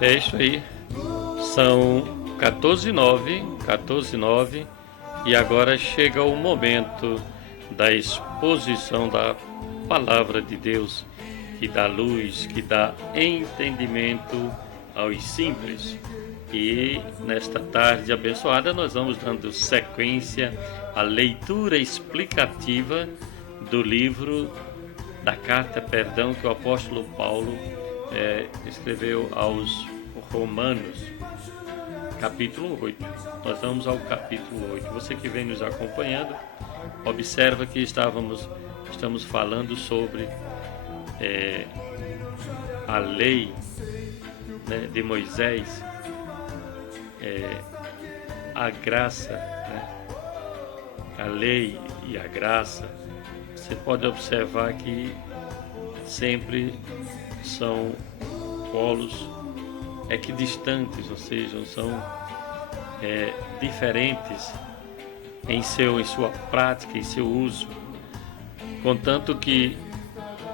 É isso aí. São 14:09, e agora chega o momento da exposição da palavra de Deus, que dá luz, que dá entendimento aos simples. E nesta tarde abençoada nós vamos dando sequência à leitura explicativa do livro da carta, que o apóstolo Paulo escreveu aos Romanos, capítulo 8. Nós vamos ao capítulo 8. Você que vem nos acompanhando, observa que estamos falando sobre a lei, né, de Moisés, a graça, né, a lei e a graça. Você pode observar que sempre são polos equidistantes, ou seja, são diferentes em sua prática, em seu uso, contanto que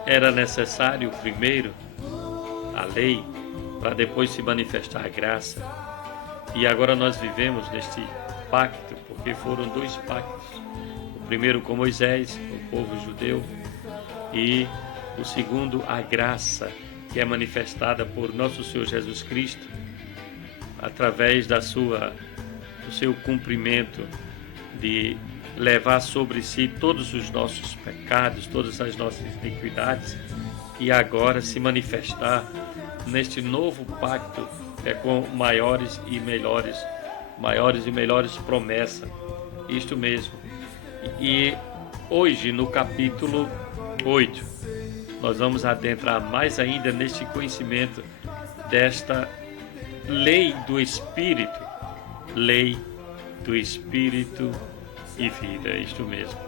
era necessário primeiro a lei para depois se manifestar a graça. E agora nós vivemos neste pacto, porque foram dois pactos: o primeiro com Moisés, o povo judeu, e o segundo, a graça, que é manifestada por nosso Senhor Jesus Cristo, através do seu cumprimento de levar sobre si todos os nossos pecados, todas as nossas iniquidades, e agora se manifestar neste novo pacto com maiores e melhores promessas. Isto mesmo. E hoje, no capítulo 8, nós vamos adentrar mais ainda neste conhecimento desta lei do Espírito e vida. Isto mesmo.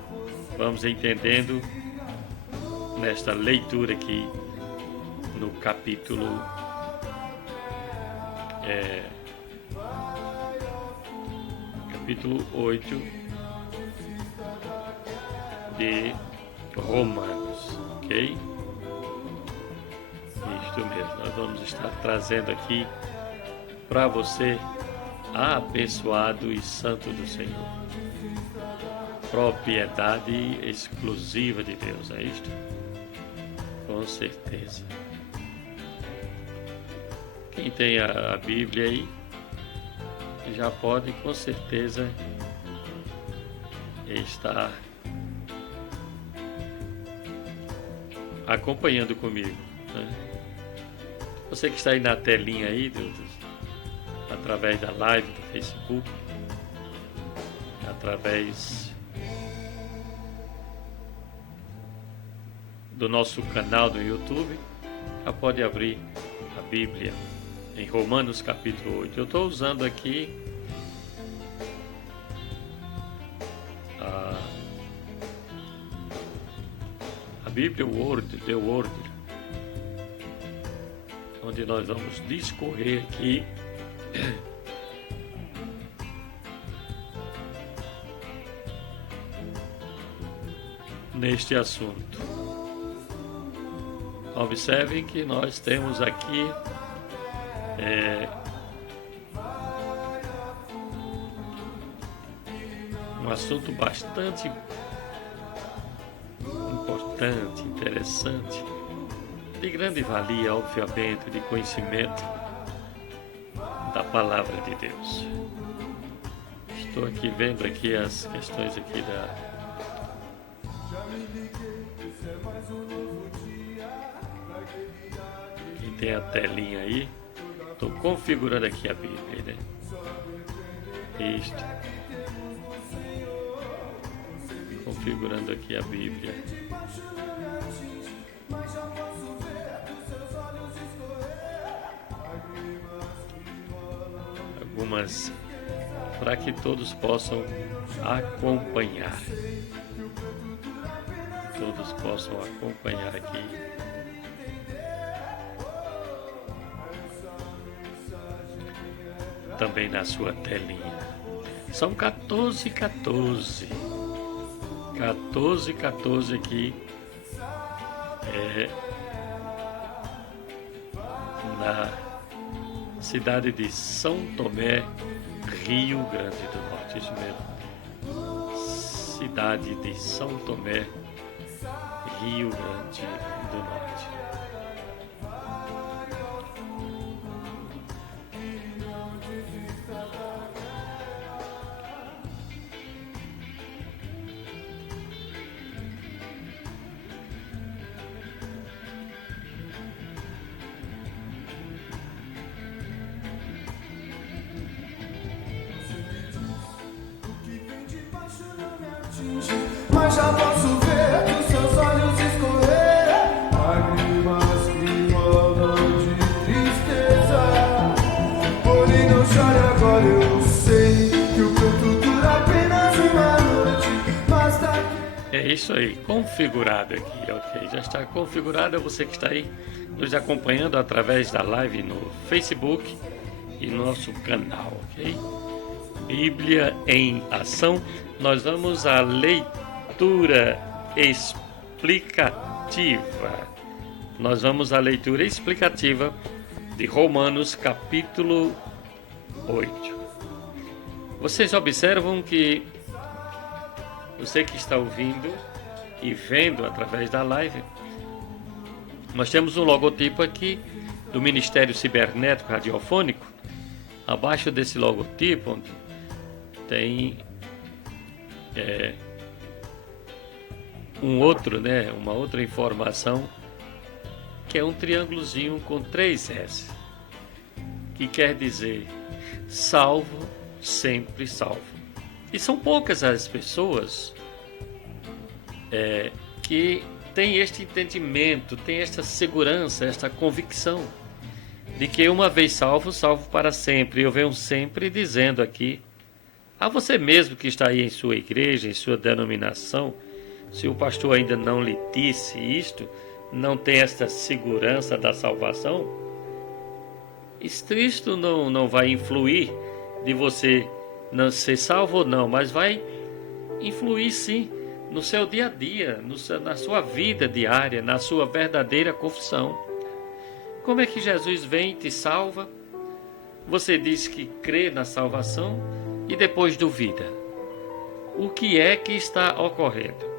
Vamos entendendo nesta leitura aqui no capítulo 8 de Romanos, ok? Isto mesmo, nós vamos estar trazendo aqui para você, abençoado e santo do Senhor, propriedade exclusiva de Deus, é isto? Com certeza. Quem tem a Bíblia aí, já pode com certeza estar acompanhando comigo, né? Você que está aí na telinha aí, através da live do Facebook, através do nosso canal do YouTube, já pode abrir a Bíblia em Romanos capítulo 8. Eu estou usando aqui a Bíblia The Word, onde nós vamos discorrer aqui neste assunto. Observem que nós temos aqui um assunto bastante importante, interessante, de grande valia, obviamente, de conhecimento da palavra de Deus. Estou aqui vendo aqui as questões aqui quem tem a telinha aí. Estou configurando aqui a Bíblia, né? Isto. Configurando aqui a Bíblia. Algumas para que todos possam acompanhar. Todos possam acompanhar aqui. Também na sua telinha. São 14:14 aqui cidade de São Tomé, Rio Grande do Norte. Isso mesmo. Cidade de São Tomé, Rio Grande do Norte. Mas já posso ver dos seus olhos escorrer lágrimas que moldam de tristeza. Porém não chore agora, eu sei que o pranto dura apenas uma noite. Basta que... É isso aí, configurado aqui, ok? Já está configurada, você que está aí nos acompanhando através da live no Facebook e no nosso canal, ok? Bíblia em Ação, nós vamos à leitura explicativa. Nós vamos à leitura explicativa de Romanos capítulo 8. Vocês observam que você que está ouvindo e vendo através da live, nós temos um logotipo aqui do Ministério Cibernético Radiofônico. Abaixo desse logotipo tem uma outra informação, que é um triângulozinho com 3 S, que quer dizer salvo, sempre salvo. E são poucas as pessoas que têm este entendimento, têm esta segurança, esta convicção de que uma vez salvo, salvo para sempre. Eu venho sempre dizendo aqui a você mesmo que está aí em sua igreja, em sua denominação, se o pastor ainda não lhe disse isto, não tem esta segurança da salvação, isto não vai influir de você não ser salvo ou não, mas vai influir sim no seu dia a dia, na sua vida diária, na sua verdadeira confissão. Como é que Jesus vem e te salva? Você diz que crê na salvação e depois duvida. O que é que está ocorrendo?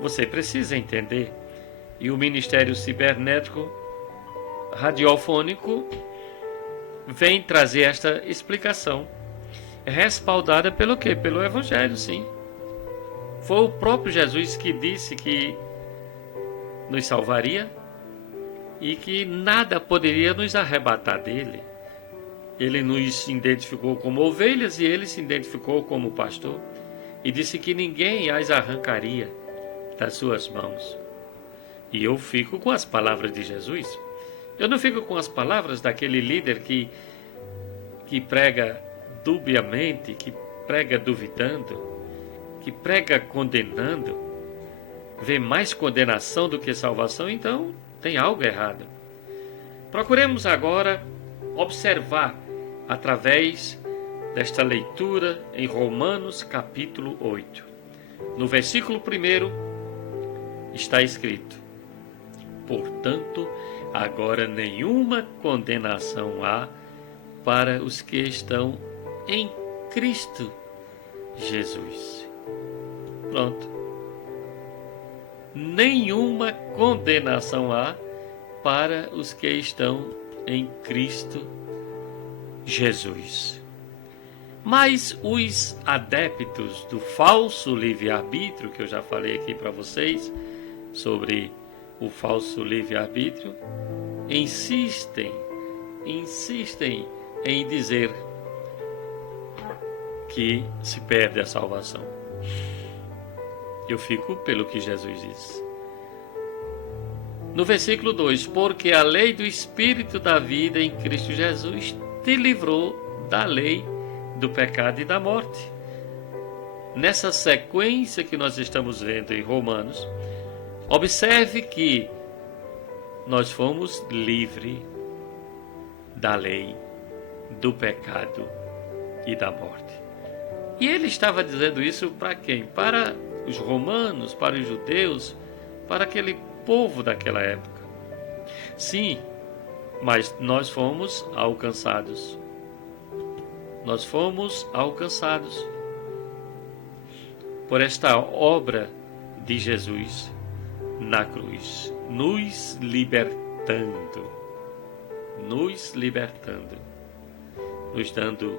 Você precisa entender. E o Ministério Cibernético Radiofônico vem trazer esta explicação, respaldada pelo quê? Pelo Evangelho, sim. Foi o próprio Jesus que disse que nos salvaria e que nada poderia nos arrebatar dele. Ele nos identificou como ovelhas e ele se identificou como pastor e disse que ninguém as arrancaria das suas mãos. E eu fico com as palavras de Jesus. Eu não fico com as palavras daquele líder que prega dubiamente, que prega duvidando, que prega condenando, vê mais condenação do que salvação, então tem algo errado. Procuremos agora observar através desta leitura em Romanos capítulo 8. No versículo 1 está escrito: portanto, agora nenhuma condenação há para os que estão em Cristo Jesus. Pronto. Nenhuma condenação há para os que estão em Cristo Jesus. Mas os adeptos do falso livre-arbítrio, que eu já falei aqui para vocês sobre o falso livre-arbítrio, insistem em dizer que se perde a salvação. Eu fico pelo que Jesus diz. No versículo 2, porque a lei do Espírito da vida em Cristo Jesus te livrou da lei do pecado e da morte. Nessa sequência que nós estamos vendo em Romanos, observe que nós fomos livres da lei do pecado e da morte. E ele estava dizendo isso para quem? Para os romanos, para os judeus, para aquele povo daquela época. Sim, Mas nós fomos alcançados. Nós fomos alcançados por esta obra de Jesus na cruz, nos libertando, nos dando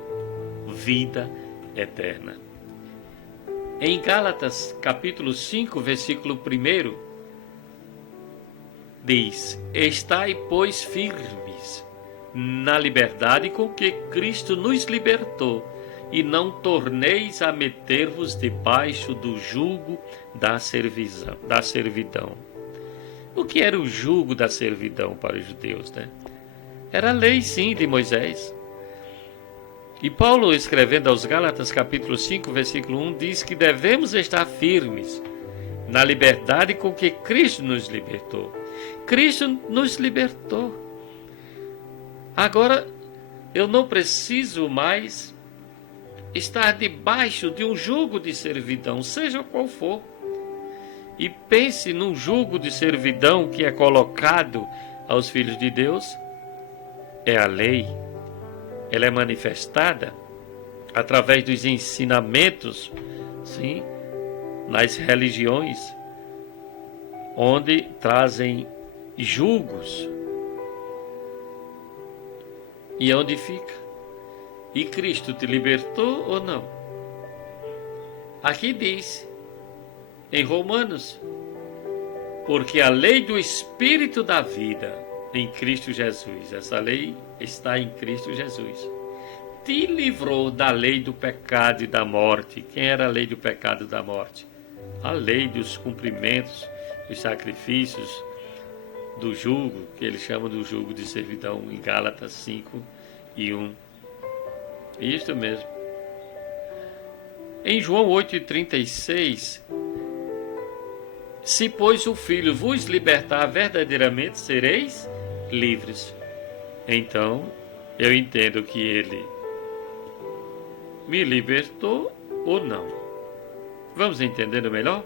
vida eterna. Em Gálatas, capítulo 5, versículo 1, diz: Estai, pois, firmes na liberdade com que Cristo nos libertou, e não torneis a meter-vos debaixo do jugo da servidão. O que era o jugo da servidão para os judeus, né? Era a lei, sim, de Moisés. E Paulo, escrevendo aos Gálatas, capítulo 5, versículo 1, diz que devemos estar firmes na liberdade com que Cristo nos libertou. Cristo nos libertou. Agora, eu não preciso mais estar debaixo de um jugo de servidão, seja qual for. E pense num jugo de servidão que é colocado aos filhos de Deus. É a lei. Ela é manifestada através dos ensinamentos, sim, nas religiões, onde trazem julgos. E onde fica? E Cristo te libertou ou não? Aqui diz, em Romanos, porque a lei do Espírito da vida em Cristo Jesus, essa lei está em Cristo Jesus, te livrou da lei do pecado e da morte. Quem era a lei do pecado e da morte? A lei dos cumprimentos, dos sacrifícios, do jugo, que eles chamam do jugo de servidão em Gálatas 5 e 1. Isso mesmo. Em João 8,36, se pois o Filho vos libertar verdadeiramente, sereis livres. Então, eu entendo que ele me libertou ou não. Vamos entendendo melhor?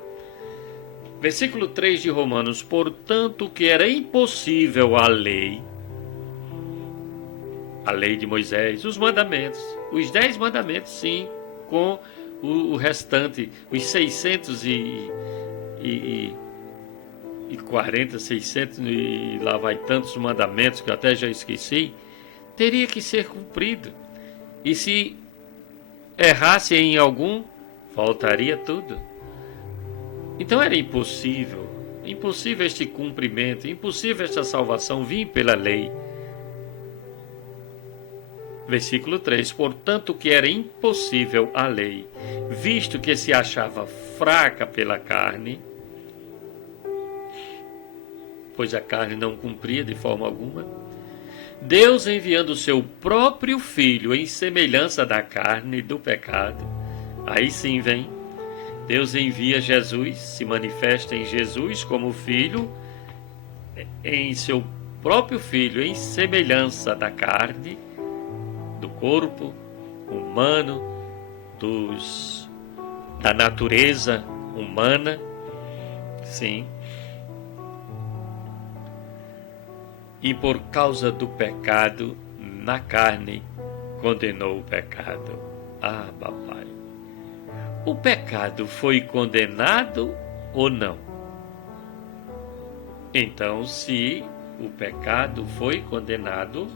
Versículo 3 de Romanos: portanto, que era impossível a lei de Moisés, os mandamentos, os 10 mandamentos, sim, com o restante, os 640, 600 e lá vai tantos mandamentos que eu até já esqueci, teria que ser cumprido. E se errasse em algum, faltaria tudo. Então era impossível este cumprimento, impossível esta salvação vir pela lei. Versículo 3, portanto que era impossível a lei, visto que se achava fraca pela carne, pois a carne não cumpria de forma alguma, Deus enviando o seu próprio Filho em semelhança da carne do pecado, aí sim vem, Deus envia Jesus, se manifesta em Jesus como Filho, em seu próprio Filho em semelhança da carne, do corpo humano, da natureza humana, sim. E por causa do pecado, na carne, condenou o pecado. Ah, papai. O pecado foi condenado ou não? Então, se o pecado foi condenado,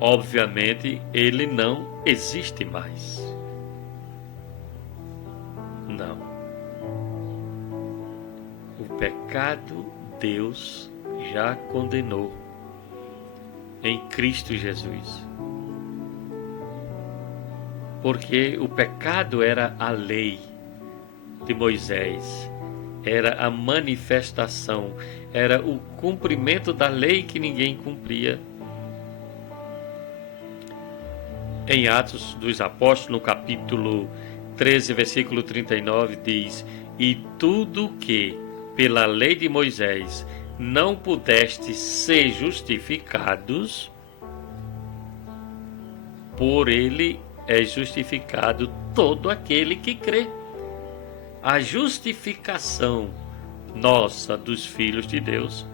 obviamente, ele não existe mais. Não. O pecado, Deus já condenou em Cristo Jesus. Porque o pecado era a lei de Moisés, era a manifestação, era o cumprimento da lei que ninguém cumpria. Em Atos dos Apóstolos, no capítulo 13, versículo 39, diz: e tudo que pela lei de Moisés não pudestes ser justificados, por ele é justificado todo aquele que crê. A justificação nossa dos filhos de Deus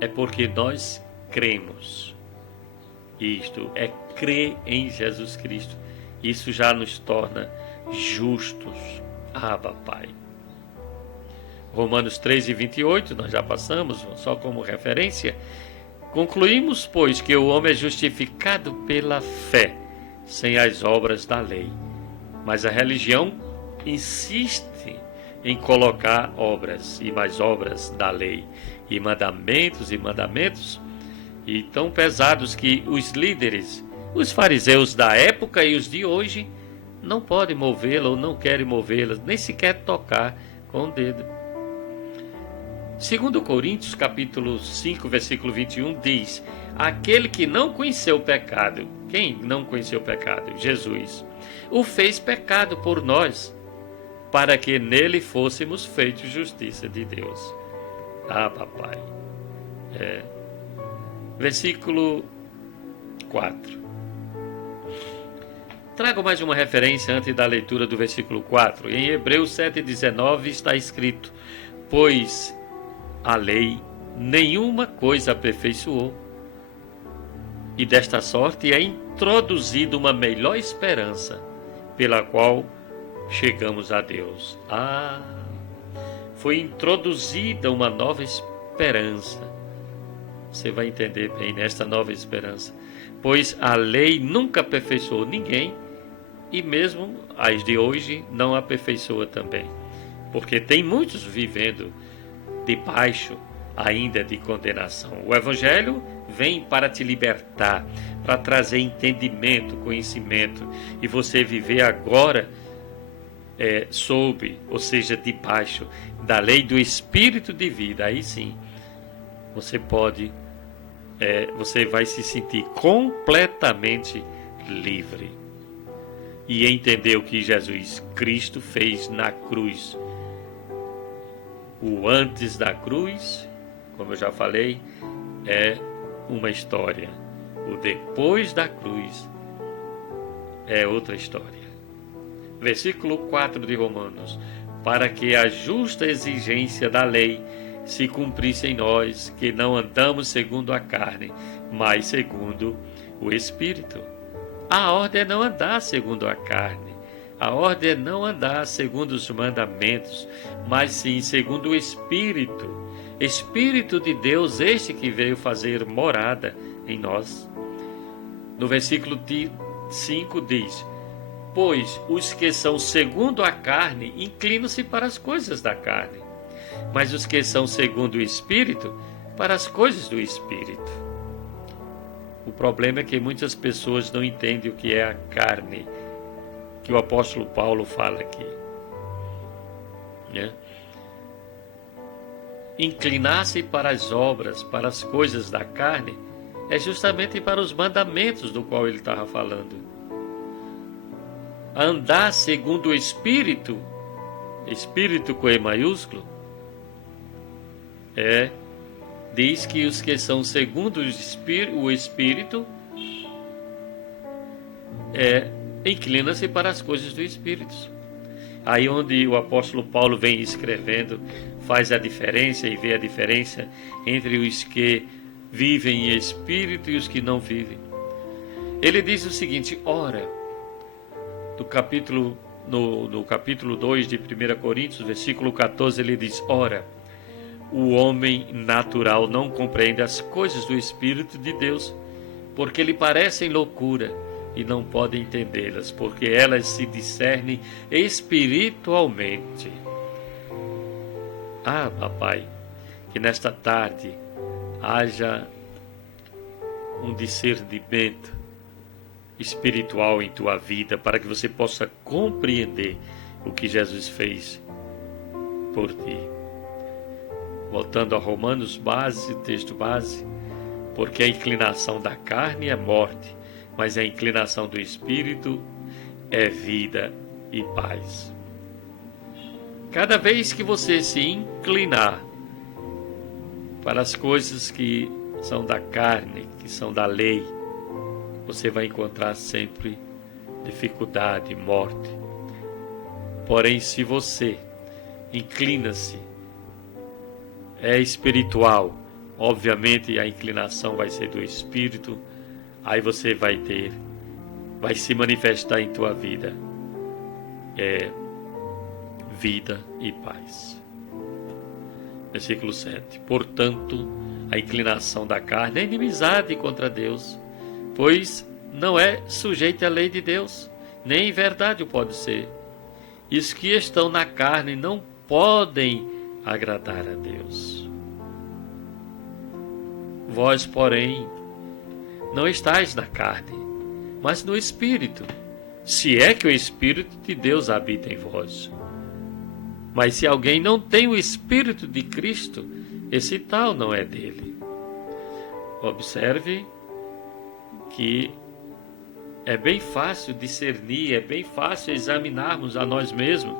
é porque nós cremos. Isto é crer em Jesus Cristo. Isso já nos torna justos. Abba, Pai. Romanos 3:28, nós já passamos, só como referência. Concluímos, pois, que o homem é justificado pela fé, sem as obras da lei. Mas a religião insiste em colocar obras e mais obras da lei, e mandamentos, e tão pesados que os líderes, os fariseus da época e os de hoje, não podem movê-la ou não querem movê-la, nem sequer tocar com o dedo. 2 Coríntios, capítulo 5, versículo 21, diz: aquele que não conheceu o pecado, quem não conheceu o pecado? Jesus, o fez pecado por nós, para que nele fôssemos feitos justiça de Deus. Ah, papai. Versículo 4. Trago mais uma referência antes da leitura do versículo 4. Em Hebreus 7,19 está escrito: pois a lei nenhuma coisa aperfeiçoou, e desta sorte é introduzida uma melhor esperança, pela qual chegamos a Deus. Foi introduzida uma nova esperança. Você vai entender bem nesta nova esperança. Pois a lei nunca aperfeiçoou ninguém, e mesmo as de hoje não aperfeiçoa também. Porque tem muitos vivendo debaixo ainda de condenação. O Evangelho vem para te libertar, para trazer entendimento, conhecimento, e você viver agora sob, ou seja, debaixo da lei do Espírito de vida. Aí sim, você vai se sentir completamente livre e entender o que Jesus Cristo fez na cruz. O antes da cruz, como eu já falei, é uma história. O depois da cruz é outra história. Versículo 4 de Romanos: para que a justa exigência da lei se cumprisse em nós, que não andamos segundo a carne, mas segundo o Espírito. A ordem é não andar segundo a carne. A ordem é não andar segundo os mandamentos, mas sim segundo o Espírito. Espírito de Deus, este que veio fazer morada em nós. No versículo 5 diz: pois os que são segundo a carne inclinam-se para as coisas da carne, mas os que são segundo o Espírito, para as coisas do Espírito. O problema é que muitas pessoas não entendem o que é a carne, que o apóstolo Paulo fala aqui. Inclinar-se para as obras, para as coisas da carne, é justamente para os mandamentos do qual ele estava falando. Andar segundo o Espírito, Espírito com E maiúsculo, diz que os que são segundo o Espírito inclina-se para as coisas do Espírito. Aí onde o apóstolo Paulo vem escrevendo, faz a diferença e vê a diferença entre os que vivem em Espírito e os que não vivem. Ele diz o seguinte: ora, no capítulo 2 de 1 Coríntios, versículo 14, ele diz: ora, o homem natural não compreende as coisas do Espírito de Deus, porque lhe parecem loucura, e não pode entendê-las, porque elas se discernem espiritualmente. Papai, que nesta tarde haja um discernimento espiritual em tua vida, para que você possa compreender o que Jesus fez por ti. Voltando a Romanos base, texto base: porque a inclinação da carne é morte, mas a inclinação do Espírito é vida e paz. Cada vez que você se inclinar para as coisas que são da carne, que são da lei, você vai encontrar sempre dificuldade e morte. Porém, se você inclina-se, é espiritual, obviamente a inclinação vai ser do Espírito, aí você vai se manifestar em tua vida vida e paz. Versículo 7. Portanto, a inclinação da carne é inimizade contra Deus, pois não é sujeito à lei de Deus, nem em verdade o pode ser. E os que estão na carne não podem agradar a Deus. Vós, porém, não estáis na carne, mas no Espírito, se é que o Espírito de Deus habita em vós. Mas se alguém não tem o Espírito de Cristo, esse tal não é dele. Observe que é bem fácil discernir, é bem fácil examinarmos a nós mesmos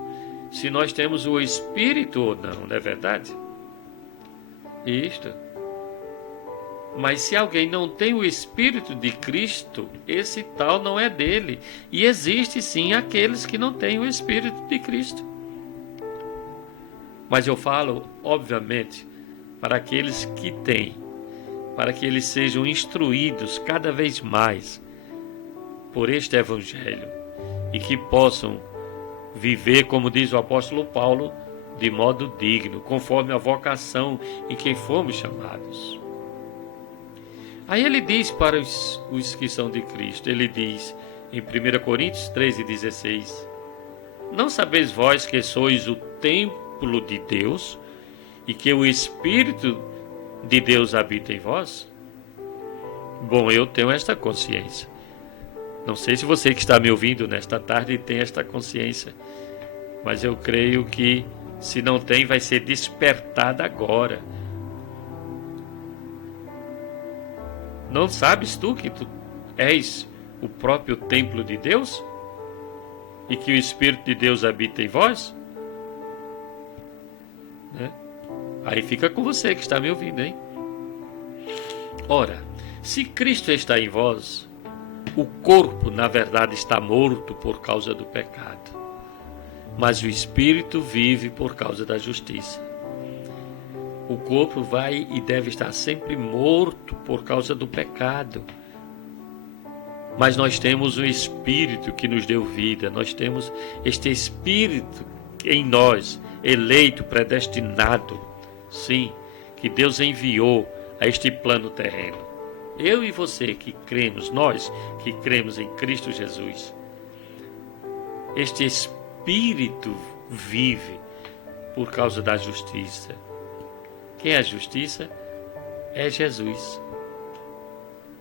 se nós temos o Espírito ou não é verdade? Isto. Mas se alguém não tem o Espírito de Cristo, esse tal não é dele. E existe sim aqueles que não têm o Espírito de Cristo. Mas eu falo, obviamente, para aqueles que têm, para que eles sejam instruídos cada vez mais por este Evangelho e que possam viver, como diz o apóstolo Paulo, de modo digno, conforme a vocação em que fomos chamados. Aí ele diz para os que são de Cristo, ele diz em 1 Coríntios 13,16: não sabeis vós que sois o templo de Deus e que o Espírito de Deus habita em vós? Bom, eu tenho esta consciência. Não sei se você que está me ouvindo nesta tarde tem esta consciência, mas eu creio que se não tem, vai ser despertada agora. Não sabes tu que tu és o próprio templo de Deus? E que o Espírito de Deus habita em vós? Né? Aí fica com você que está me ouvindo, hein? Ora, se Cristo está em vós, o corpo, na verdade, está morto por causa do pecado, mas o Espírito vive por causa da justiça. O corpo vai e deve estar sempre morto por causa do pecado. Mas nós temos um Espírito que nos deu vida. Nós temos este Espírito em nós, eleito, predestinado. Sim, que Deus enviou a este plano terreno. Eu e você que cremos, nós que cremos em Cristo Jesus. Este Espírito vive por causa da justiça. Quem é a justiça? É Jesus.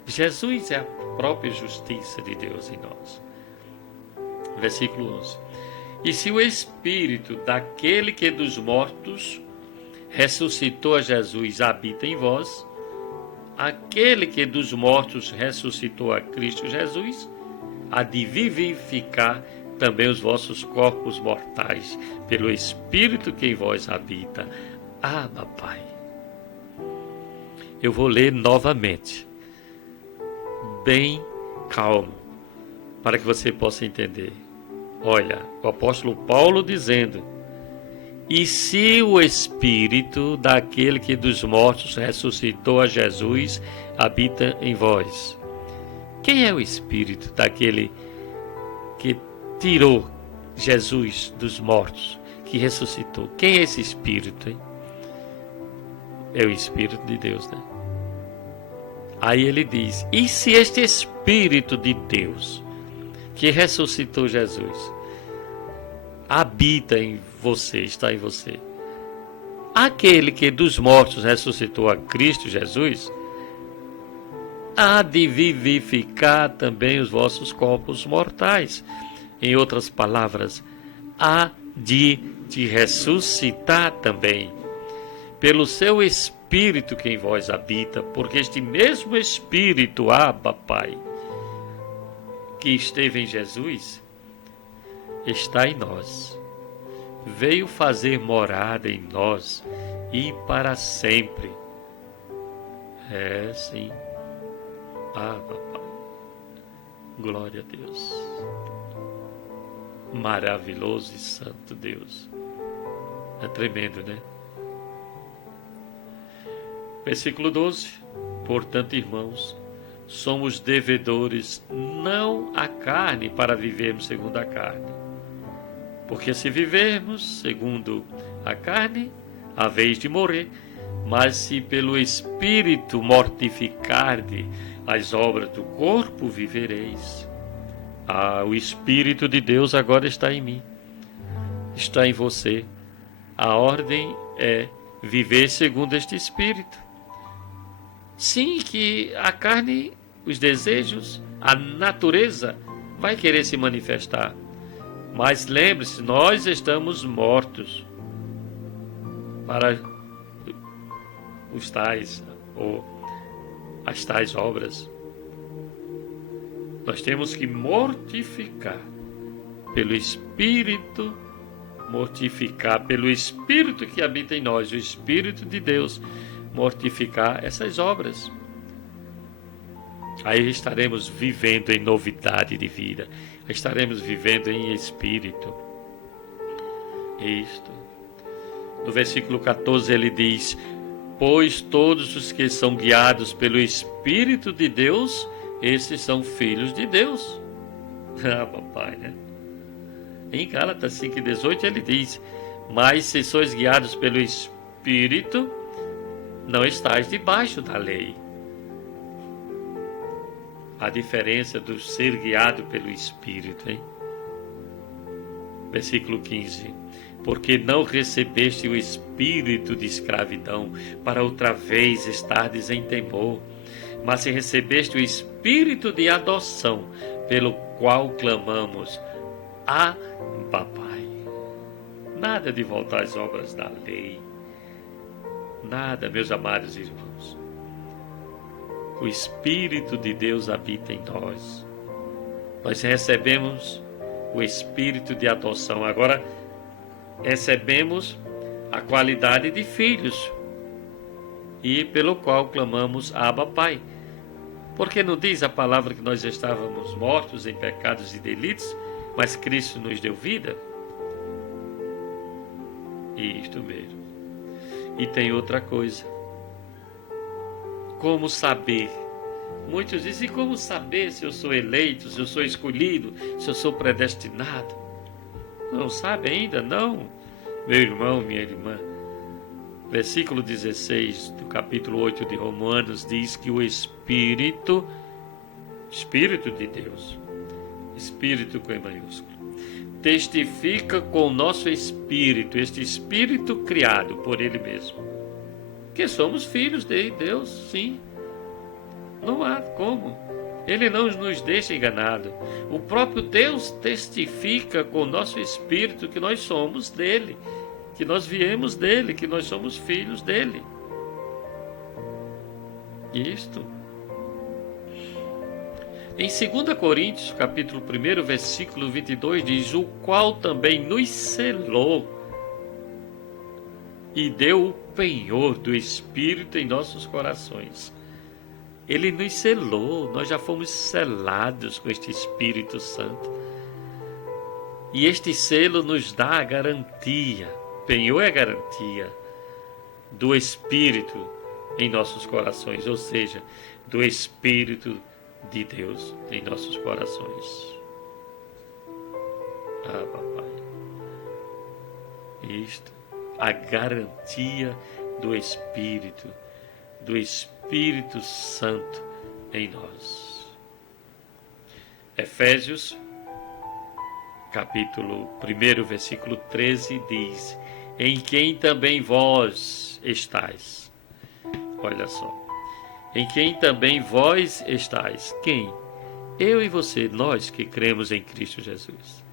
Jesus é a própria justiça de Deus em nós. Versículo 11. E se o Espírito daquele que dos mortos ressuscitou a Jesus habita em vós, aquele que dos mortos ressuscitou a Cristo Jesus, há de vivificar também os vossos corpos mortais, pelo Espírito que em vós habita. Ah, papai. Eu vou ler novamente, bem calmo, para que você possa entender. Olha, o apóstolo Paulo dizendo: e se o Espírito daquele que dos mortos ressuscitou a Jesus habita em vós? Quem é o Espírito daquele que tirou Jesus dos mortos, que ressuscitou? Quem é esse Espírito, hein? É o Espírito de Deus, né? Aí ele diz: e se este Espírito de Deus, que ressuscitou Jesus, habita em você, está em você, aquele que dos mortos ressuscitou a Cristo Jesus, há de vivificar também os vossos corpos mortais. Em outras palavras, há de te ressuscitar também, pelo seu Espírito que em vós habita, porque este mesmo Espírito, Abba, Pai, que esteve em Jesus, está em nós. Veio fazer morada em nós e para sempre. É, sim. Abba, Pai. Glória a Deus. Maravilhoso e santo Deus. É tremendo, né? Versículo 12. Portanto, irmãos, somos devedores não à carne para vivermos segundo a carne. Porque se vivermos segundo a carne, há vez de morrer. Mas se pelo Espírito mortificarde as obras do corpo, vivereis. O Espírito de Deus agora está em mim, está em você. A ordem é viver segundo este Espírito. Sim, que a carne, os desejos, a natureza vai querer se manifestar. Mas lembre-se, nós estamos mortos para os tais ou as tais obras. Nós temos que mortificar pelo Espírito, mortificar pelo Espírito que habita em nós, o Espírito de Deus, mortificar essas obras. Aí estaremos vivendo em novidade de vida, estaremos vivendo em Espírito. Isto. No versículo 14 ele diz: pois todos os que são guiados pelo Espírito de Deus, esses são filhos de Deus. Papai, né? Em Gálatas 5,18 ele diz: mas se sois guiados pelo Espírito, não estáis debaixo da lei. A diferença do ser guiado pelo Espírito, hein? Versículo 15. Porque não recebeste o espírito de escravidão, para outra vez estardes em temor, mas se recebeste o espírito de adoção, pelo qual clamamos: Papai. Nada de voltar às obras da lei. Nada, meus amados irmãos. O Espírito de Deus habita em nós. Nós recebemos o espírito de adoção. Agora, recebemos a qualidade de filhos, e pelo qual clamamos: Abba, Pai. Porque não diz a palavra que nós estávamos mortos em pecados e delitos, mas Cristo nos deu vida? Isto mesmo. E tem outra coisa. Como saber? Muitos dizem: como saber se eu sou eleito, se eu sou escolhido, se eu sou predestinado? Não sabe ainda? Não? Meu irmão, minha irmã. Versículo 16 do capítulo 8 de Romanos diz que o Espírito de Deus, Espírito com E maiúsculo, testifica com o nosso espírito, este Espírito criado por Ele mesmo, que somos filhos de Deus, sim. Não há como. Ele não nos deixa enganado. O próprio Deus testifica com o nosso espírito que nós somos dele, que nós viemos dele, que nós somos filhos dele. Isto. Em 2 Coríntios, capítulo 1, versículo 22, diz: o qual também nos selou e deu o penhor do Espírito em nossos corações. Ele nos selou, nós já fomos selados com este Espírito Santo. E este selo nos dá a garantia, penhor é a garantia do Espírito em nossos corações, ou seja, do Espírito de Deus em nossos corações. Papai. Isto, a garantia do Espírito Santo em nós. Efésios, capítulo 1, versículo 13, diz: em quem também vós estáis. Olha só. Em quem também vós estáis. Quem? Eu e você, nós que cremos em Cristo Jesus.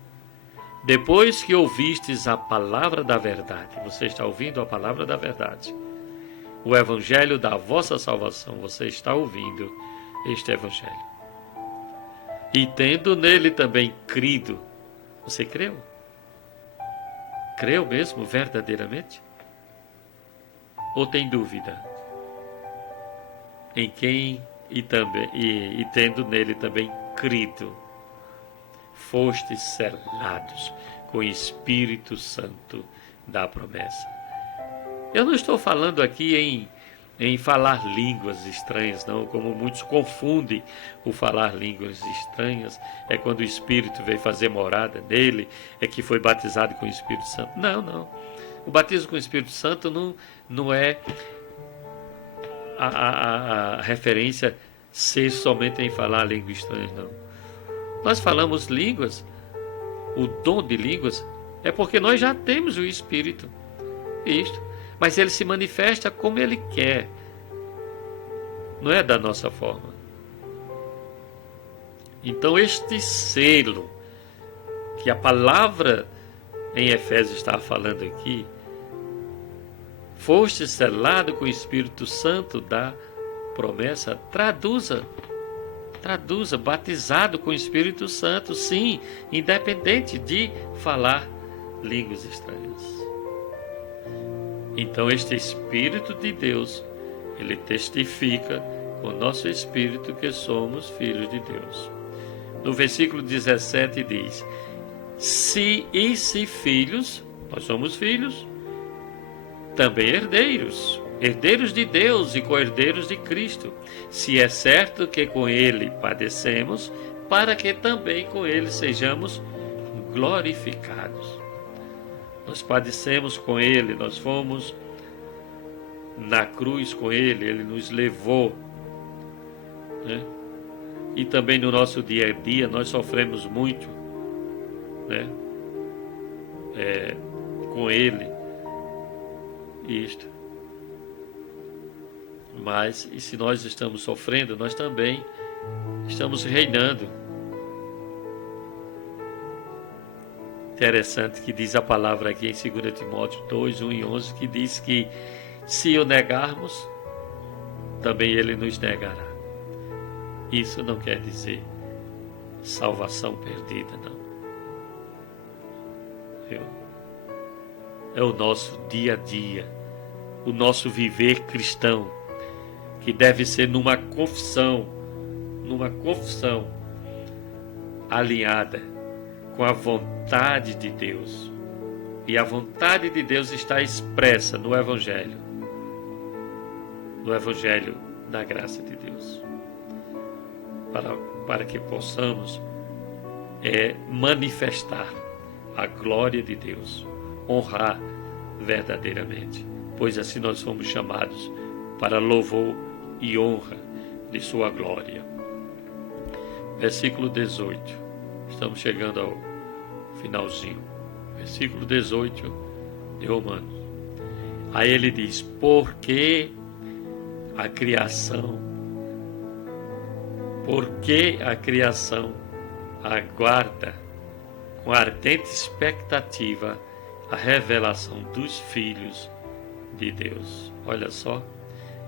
Depois que ouvistes a palavra da verdade, você está ouvindo a palavra da verdade, o evangelho da vossa salvação, você está ouvindo este evangelho. E tendo nele também crido, você creu? Creu mesmo, verdadeiramente? Ou tem dúvida? Em quem e tendo nele também crido, fostes selados com o Espírito Santo da promessa. Eu não estou falando aqui em falar línguas estranhas, não, como muitos confundem o falar línguas estranhas, é quando o Espírito veio fazer morada nele, é que foi batizado com o Espírito Santo. Não, não. O batismo com o Espírito Santo não é a referência ser somente em falar línguas estranhas, não. Nós falamos línguas, o dom de línguas, é porque nós já temos o Espírito. Isto. Mas ele se manifesta como ele quer. Não é da nossa forma. Então este selo que a palavra em Efésios está falando aqui, foste selado com o Espírito Santo da promessa, traduza, batizado com o Espírito Santo, sim, independente de falar línguas estranhas. Então este Espírito de Deus, ele testifica com o nosso espírito que somos filhos de Deus. No versículo 17 diz, se filhos, nós somos filhos, também herdeiros, herdeiros de Deus e co-herdeiros de Cristo, se é certo que com ele padecemos, para que também com ele sejamos glorificados. Nós padecemos com ele, nós fomos na cruz com ele, ele nos levou, né? E também no nosso dia a dia nós sofremos muito, né? Com ele, isto. Mas, e se nós estamos sofrendo, nós também estamos reinando. Interessante que diz a palavra aqui em 2 Timóteo 2, 1 e 11, que diz que se o negarmos, também ele nos negará. Isso não quer dizer salvação perdida, não. É o nosso dia a dia, o nosso viver cristão, que deve ser numa confissão alinhada com a vontade de Deus. E a vontade de Deus está expressa no Evangelho da graça de Deus. Para que possamos manifestar a glória de Deus, honrar verdadeiramente, pois assim nós fomos chamados para louvor e honra de sua glória. Versículo 18. Estamos chegando ao finalzinho. Versículo 18 de Romanos. Aí ele diz, porque a criação aguarda com ardente expectativa a revelação dos filhos de Deus. Olha só,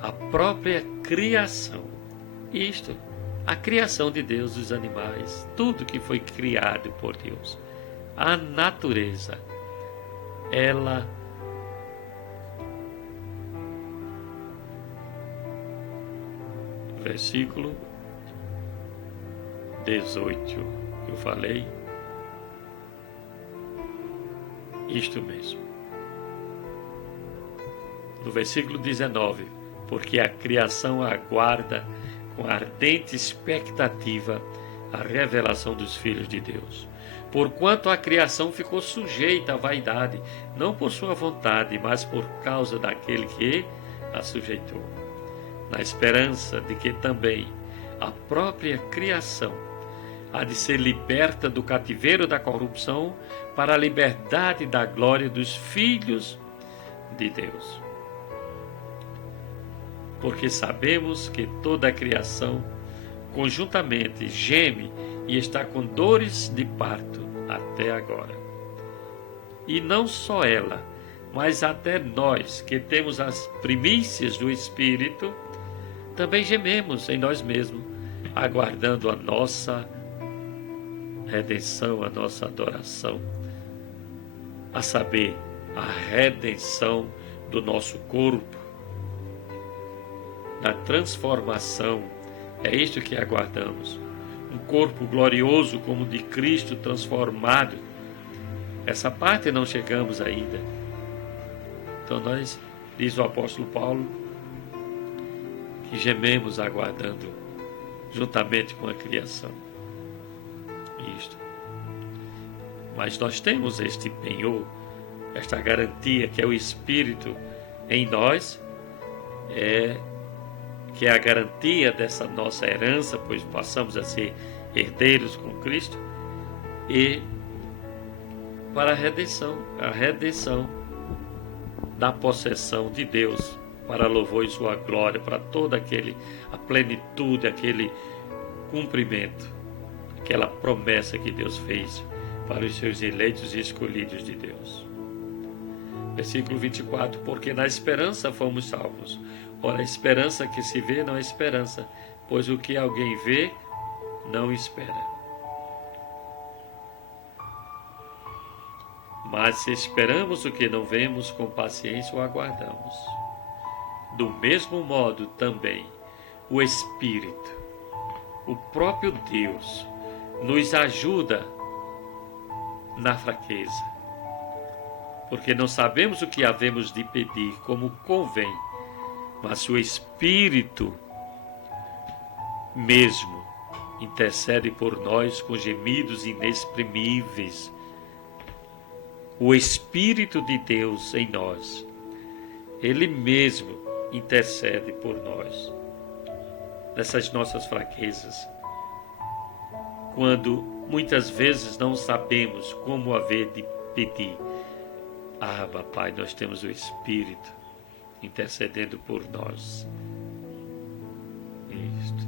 a própria criação, a criação de Deus dos animais, tudo que foi criado por Deus, a natureza, ela versículo 18 que eu falei, isto mesmo. No versículo 19, porque a criação aguarda com ardente expectativa a revelação dos filhos de Deus. Porquanto a criação ficou sujeita à vaidade, não por sua vontade, mas por causa daquele que a sujeitou, na esperança de que também a própria criação há de ser liberta do cativeiro da corrupção para a liberdade da glória dos filhos de Deus. Porque sabemos que toda a criação conjuntamente geme e está com dores de parto até agora. E não só ela, mas até nós que temos as primícias do Espírito, também gememos em nós mesmos, aguardando a nossa redenção, a nossa adoração, a saber, a redenção do nosso corpo, da transformação. É isto que aguardamos, um corpo glorioso como o de Cristo transformado. Essa parte não chegamos ainda. Então diz o apóstolo Paulo, que gememos aguardando juntamente com a criação. Isto. Mas nós temos este penhor, esta garantia que é o Espírito em nós, que é a garantia dessa nossa herança, pois passamos a ser herdeiros com Cristo, e para a redenção da possessão de Deus, para louvor e sua glória, para toda a plenitude, aquele cumprimento, aquela promessa que Deus fez para os seus eleitos e escolhidos de Deus. Versículo 24, porque na esperança fomos salvos. Ora, a esperança que se vê não é esperança, pois o que alguém vê, não espera. Mas se esperamos o que não vemos, com paciência o aguardamos. Do mesmo modo também, o Espírito, o próprio Deus, nos ajuda na fraqueza, porque não sabemos o que havemos de pedir como convém, mas o Espírito mesmo intercede por nós com gemidos inexprimíveis. O Espírito de Deus em nós, Ele mesmo intercede por nós nessas nossas fraquezas, quando muitas vezes não sabemos como haver de pedir. Ah, Pai, nós temos o Espírito intercedendo por nós. Isto.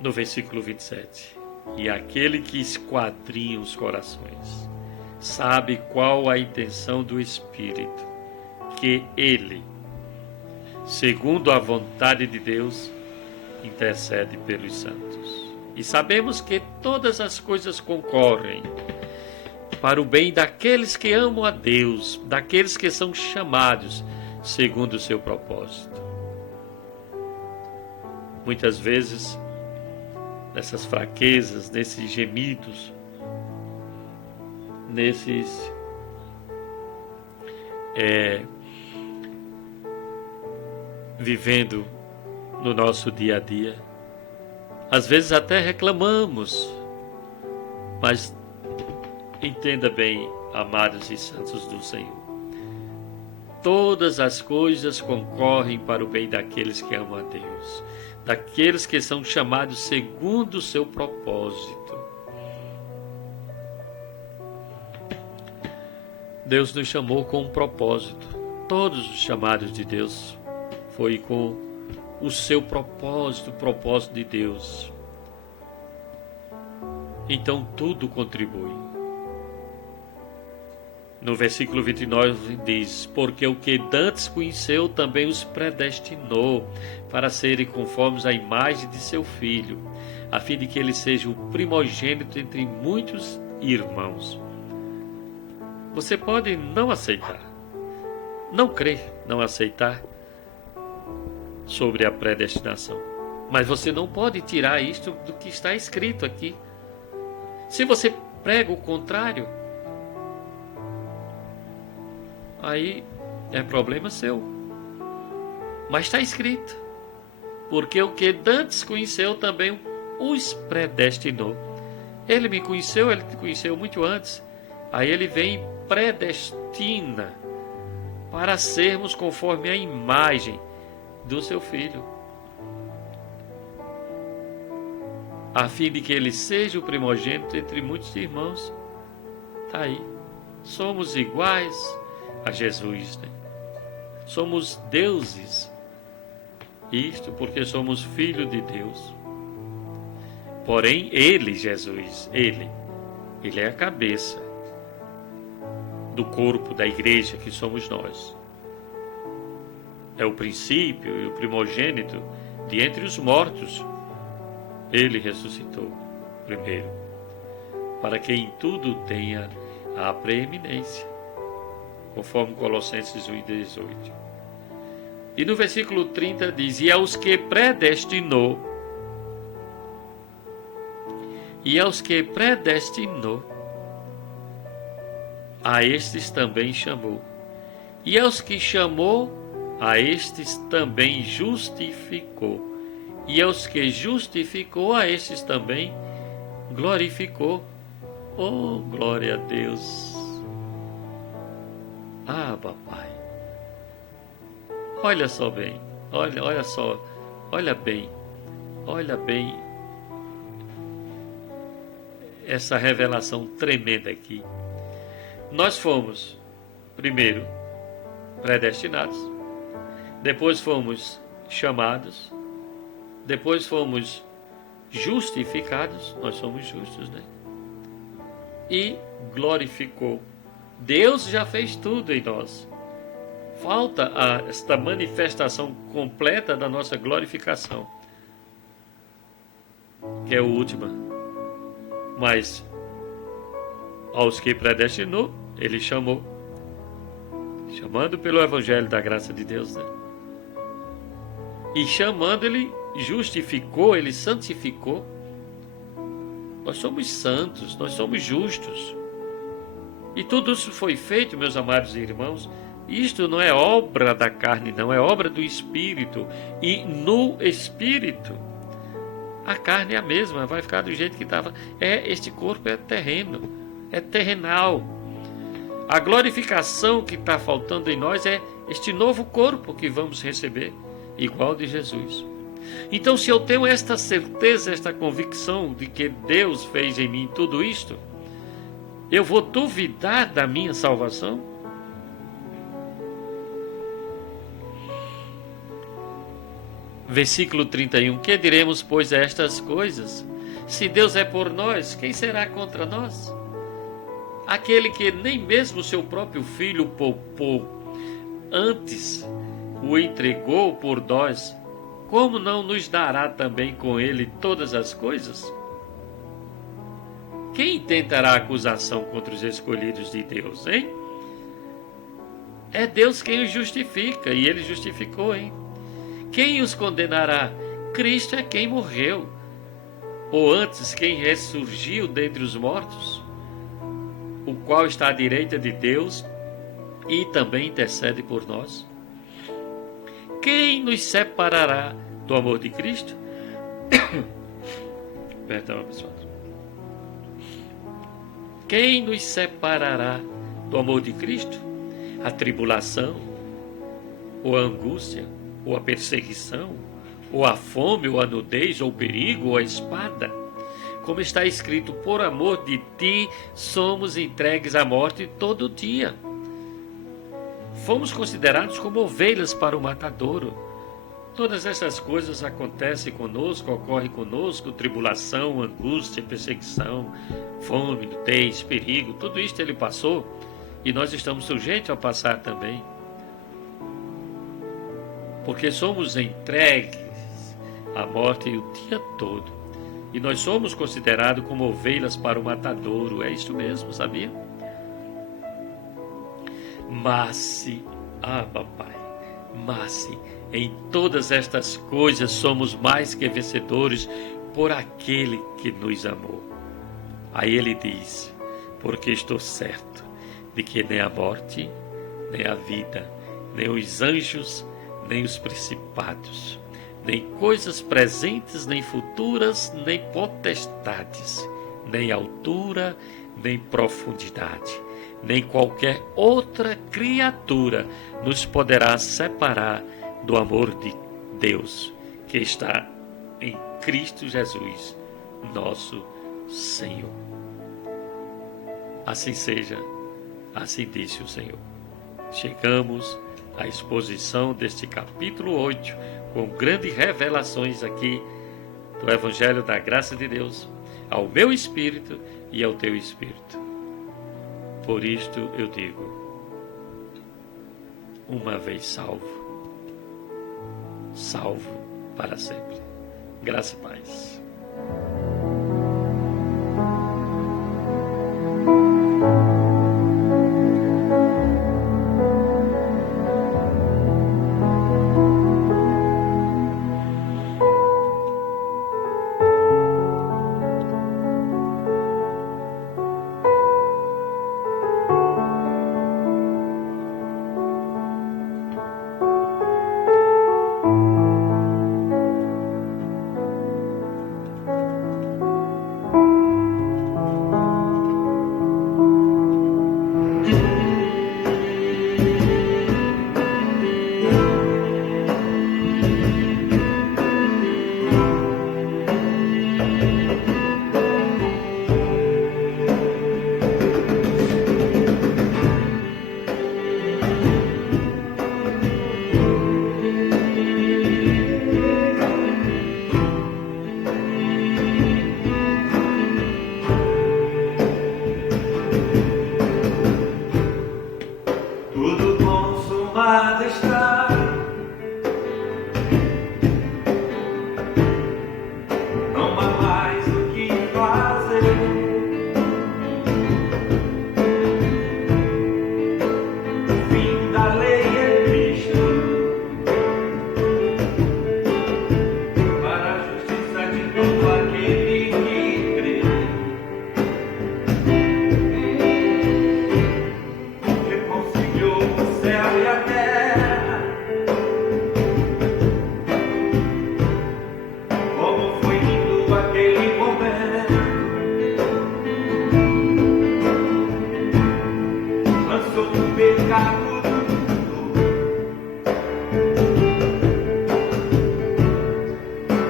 No versículo 27. E aquele que esquadrinha os corações sabe qual a intenção do Espírito, que Ele, segundo a vontade de Deus, intercede pelos santos. E sabemos que todas as coisas concorrem para o bem daqueles que amam a Deus, daqueles que são chamados segundo o seu propósito. Muitas vezes, nessas fraquezas, nesses gemidos, nesses vivendo no nosso dia a dia, às vezes até reclamamos, mas entenda bem, amados e santos do Senhor, todas as coisas concorrem para o bem daqueles que amam a Deus, daqueles que são chamados segundo o seu propósito. Deus nos chamou com um propósito. Todos os chamados de Deus foi com o seu propósito, o propósito de Deus. Então tudo contribui. No versículo 29 diz, porque o que dantes conheceu também os predestinou para serem conformes à imagem de seu Filho, a fim de que ele seja o primogênito entre muitos irmãos. Você pode não aceitar, não crer, não aceitar sobre a predestinação, mas você não pode tirar isto do que está escrito aqui. Se você prega o contrário, aí é problema seu. Mas está escrito, porque o que dantes conheceu também os predestinou. Ele me conheceu, ele te conheceu muito antes. Aí ele vem e predestina para sermos conforme a imagem do seu Filho, a fim de que ele seja o primogênito entre muitos irmãos. Está aí. Somos iguais a Jesus, né? Somos deuses. Isto porque somos filhos de Deus. Porém, Ele, Jesus, Ele é a cabeça do corpo da igreja que somos nós. É o princípio e o primogênito de entre os mortos. Ele ressuscitou primeiro, para que em tudo tenha a preeminência, conforme Colossenses 1:18. E no versículo 30 diz, e aos que predestinou, a estes também chamou, E aos que chamou, a estes também justificou. E aos que justificou, a estes também glorificou. Oh, glória a Deus! Ah, papai, olha só bem, olha só, olha bem essa revelação tremenda aqui. Nós fomos, primeiro, predestinados, depois fomos chamados, depois fomos justificados, nós somos justos, né? E glorificou. Deus já fez tudo em nós. Falta esta manifestação completa da nossa glorificação, que é a última. Mas aos que predestinou, Ele chamou. Chamando pelo Evangelho da graça de Deus, né? E chamando, Ele justificou, Ele santificou. Nós somos santos, nós somos justos. E tudo isso foi feito, meus amados irmãos. Isto não é obra da carne, não, é obra do Espírito. E no Espírito, a carne é a mesma, vai ficar do jeito que estava. Este corpo é terreno, é terrenal. A glorificação que está faltando em nós é este novo corpo que vamos receber, igual de Jesus. Então, se eu tenho esta certeza, esta convicção de que Deus fez em mim tudo isto, eu vou duvidar da minha salvação? Versículo 31. Que diremos, pois, a estas coisas? Se Deus é por nós, quem será contra nós? Aquele que nem mesmo seu próprio filho poupou, antes o entregou por nós, como não nos dará também com ele todas as coisas? Quem tentará acusação contra os escolhidos de Deus, hein? É Deus quem os justifica, e Ele justificou, hein? Quem os condenará? Cristo é quem morreu, ou antes, quem ressurgiu dentre os mortos, o qual está à direita de Deus e também intercede por nós. Quem nos separará do amor de Cristo? Perdão, pessoal. Quem nos separará do amor de Cristo? A tribulação, ou a angústia, ou a perseguição, ou a fome, ou a nudez, ou o perigo, ou a espada. Como está escrito, por amor de ti somos entregues à morte todo dia. Fomos considerados como ovelhas para o matadouro. Todas essas coisas acontecem conosco, ocorrem conosco, tribulação, angústia, perseguição, fome, nudez, perigo, tudo isso Ele passou e nós estamos sujeitos a passar também. Porque somos entregues à morte o dia todo. E nós somos considerados como ovelhas para o matadouro. É isso mesmo, sabia? Mas em todas estas coisas somos mais que vencedores por aquele que nos amou. Aí ele diz, porque estou certo de que nem a morte, nem a vida, nem os anjos, nem os principados, nem coisas presentes, nem futuras, nem potestades, nem altura, nem profundidade, nem qualquer outra criatura nos poderá separar do amor de Deus, que está em Cristo Jesus, nosso Senhor. Assim seja, assim disse o Senhor. Chegamos à exposição deste capítulo 8, com grandes revelações aqui do Evangelho da graça de Deus, ao meu espírito e ao teu espírito. Por isto eu digo, uma vez salvo, salvo para sempre. Graça e paz. está. Não há mais o que fazer. O fim da lei é Cristo, para a justiça de todo aquele que crê. Reconciliou o céu e a terra. Como foi lindo aquele momento. Lançou o pecado do mundo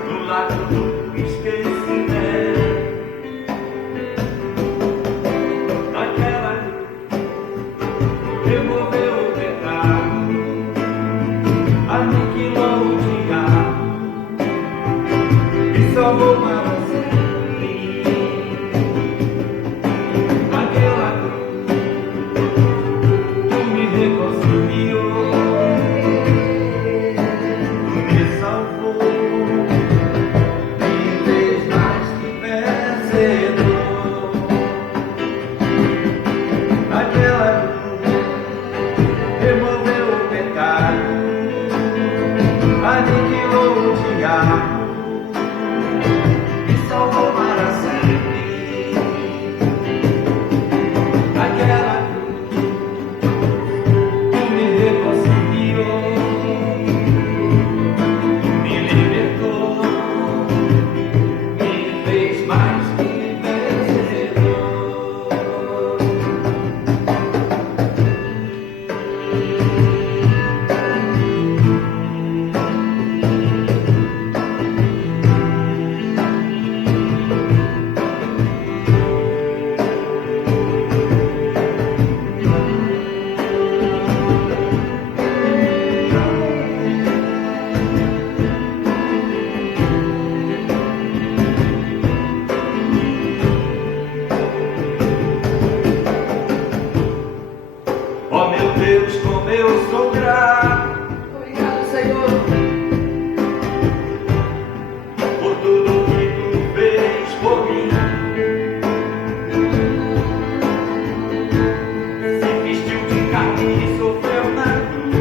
no lago do esquecimento. Naquela cruz removeu o pecado, aniquilou o diabo e salvou para sempre. Naquela cruz tu me reconciliou, tu me salvou, me fez mais que vencedor. Naquela cruz removeu o pecado, aniquilou o diabo e salvou para sempre. Naquela cruz tu me reconciliou, me libertou, me fez mais que vencedor. Oh meu Deus, como eu sou grato. Obrigado, Senhor, por tudo que tu fez por mim. Se vestiu de carne e sofreu na cruz,